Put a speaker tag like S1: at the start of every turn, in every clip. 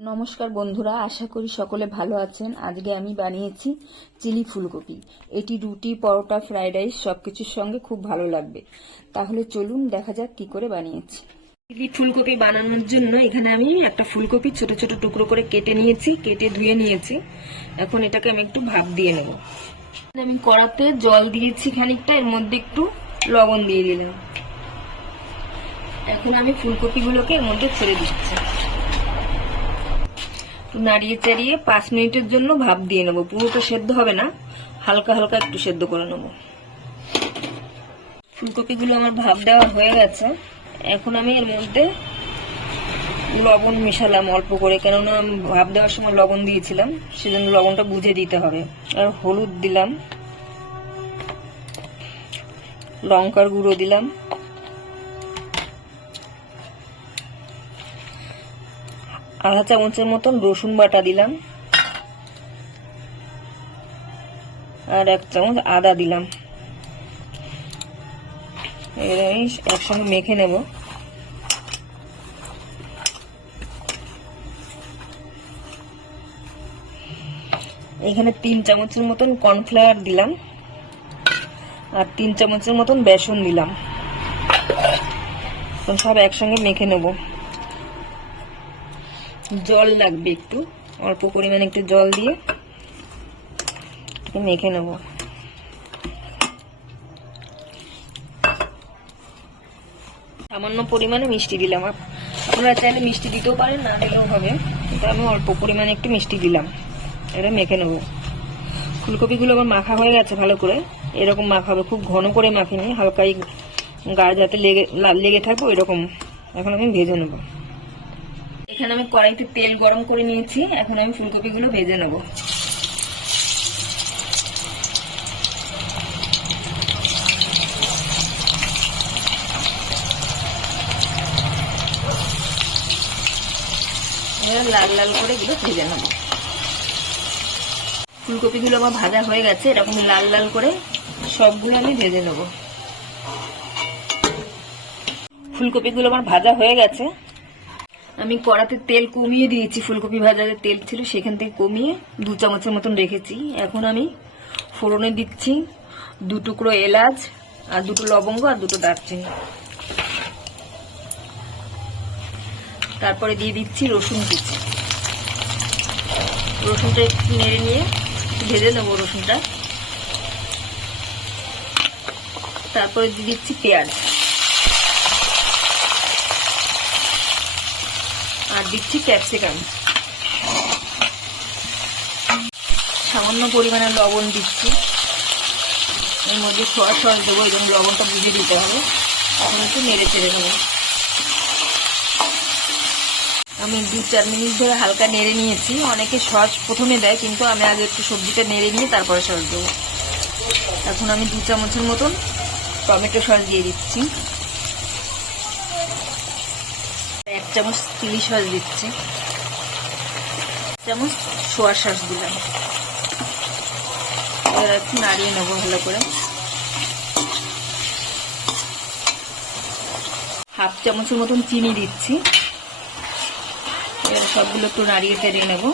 S1: নমস্কার বন্ধুরা, আশা করি সকলে ভালো আছেন। আজকে আমি বানিয়েছি চিলি ফুলকপি। এটি রুটি, পরোটা, ফ্রাইড রাইস সব কিছুর সঙ্গে খুব ভালো লাগবে। তাহলে চলুন দেখা যাক কি করে বানিয়েছি। চিলি ফুলকপি বানানোর জন্য এখানে আমি একটা ফুলকপি ছোট ছোট টুকরো করে কেটে নিয়েছি, কেটে ধুয়ে নিয়েছি। এখন এটাকে আমি একটু ভাপ দিয়ে নেব। আমি কড়াতে জল দিয়েছি খানিকটা, এর মধ্যে একটু লবণ দিয়ে দিলাম। এখন আমি ফুলকপিগুলোকে এর মধ্যে ছেড়ে দিচ্ছি। নাড়িয়ে চাড়িয়ে পাঁচ মিনিটের জন্য ভাপ দিয়ে নেব। পুরোটা সেদ্ধ হবে না। হালকা হালকা একটু সেদ্ধ করে নেব। ফুলকপিগুলো আমার ভাপ দেওয়া হয়ে গেছে। এখন আমি এর মধ্যে লবণ মেশালাম অল্প করে, কেননা আমি ভাপ দেওয়ার সময় লবণ দিয়েছিলাম, সেজন্য লবণটা বুঝে দিতে হবে। আর হলুদ দিলাম, লঙ্কার গুঁড়ো দিলাম। আধা চামচের মতন রসুন বাটা দিলাম। আর এক চামচ আদা দিলাম। আমি একসঙ্গে মেখে নেব। এখানে তিন চামচের মতন কর্নফ্লাওয়ার দিলাম। আর তিন চামচের মতন বেসন দিলাম। সব একসঙ্গে মেখে নেব। জল লাগবে একটু, অল্প পরিমাণে একটু জল দিয়ে মেখে নেব। সামান্য পরিমাণে মিষ্টি দিলাম। আপনারা চাইলে মিষ্টি দিতেও পারেন, না দিলেও হবে। কিন্তু আমি অল্প পরিমাণে একটু মিষ্টি দিলাম। এটা মেখে নেব। ফুলকপিগুলো আমার মাখা হয়ে গেছে ভালো করে। এরকম মাখাবে, খুব ঘন করে মাখিনি, হালকাই গায়ে যাতে লেগে লেগে থাকব এরকম এখন আমি ভেজে নেব। এখানে আমি কড়াইতে তেল গরম করে নিয়েছি। এখন আমি ফুলকপিগুলো ভেজে নেব। লাল লাল করে এগুলো ভেজে নেব। ফুলকপিগুলো আমার ভাজা হয়ে গেছে, এরকম লাল লাল করে সবগুলো আমি ভেজে নেব। ফুলকপিগুলো আমার ভাজা হয়ে গেছে। আমি কড়াতে তেল কমিয়ে দিয়েছি, ফুলকপি ভাজার তেল ছিল সেখান থেকে কমিয়ে দু চামচের মতন রেখেছি। এখন আমি ফোড়নে দিচ্ছি দু টুকরো এলাচ আর দুটো লবঙ্গ আর দুটো দারচিনি। তারপরে দিয়ে দিচ্ছি রসুন কুচি। রসুনটা একটু নেড়ে নিয়ে ভেজে নেব রসুনটা। তারপরে দিয়ে দিচ্ছি পেঁয়াজ। আর দিচ্ছি ক্যাপসিকাম। সামান্য পরিমাণে লবণ দিচ্ছি। এর মধ্যে সস সস দেবো এবং লবণটা বুঝে দিতে হবে। এখন একটু নেড়ে চেড়ে নেব। আমি দু চার মিনিট ধরে হালকা নেড়ে নিয়েছি। অনেকে সস প্রথমে দেয়, কিন্তু আমি আগে একটু সবজিটা নেড়ে নিয়ে তারপরে সস দেবো। এখন আমি দু চামচের মতন টমেটো সস দিয়ে দিচ্ছি এক চামচ চিলি সস দিচ্ছি। চামচ সোয়া সস দিলাম। একটু নাড়িয়ে নেব ভালো করে। হাফ চামচের মতন চিনি দিচ্ছি। এবার সবগুলো একটু নাড়িয়ে তেড়িয়ে নেব।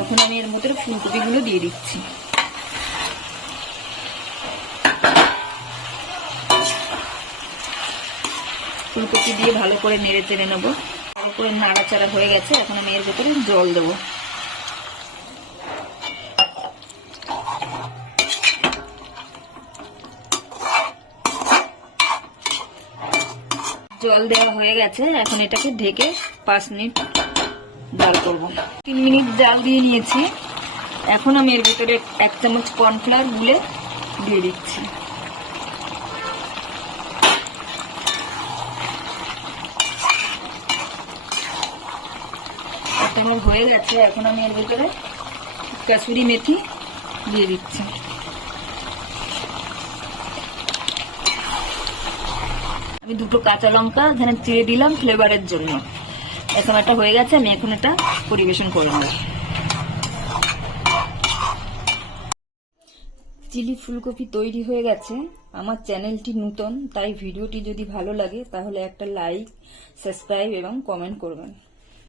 S1: এখন আমি এর মধ্যে ফুলকপিগুলো দিয়ে দিচ্ছি। ফুলকপি দিয়ে ভালো করে নেড়ে চেড়ে নেব। ভালো করে নাড়াচাড়া হয়ে গেছে, এখন আমি এর ভেতরে জল দেবো। জল দেওয়া হয়ে গেছে, এখন এটাকে ঢেকে পাঁচ মিনিট জাল করব। তিন মিনিট জাল দিয়ে নিয়েছি। এখন আমি এর ভেতরে এক চামচ কর্নফ্লাওয়ার গুলে দিয়ে দিচ্ছি। আমার হয়ে গেছে। এখন আমি এর ভেতরে কাসুরি মেথি দিয়ে দিচ্ছি। আমি দুটো কাঁচা লঙ্কা এখানে চিড়ে দিলাম ফ্লেভারের জন্য। এখন একটা হয়ে গেছে, আমি এখন এটা পরিবেশন করে নেব। চিলি ফুলকপি তৈরি হয়ে গেছে। আমার চ্যানেলটি নূতন, তাই ভিডিওটি যদি ভালো লাগে, তাহলে একটা লাইক সাবস্ক্রাইব এবং কমেন্ট করবেন।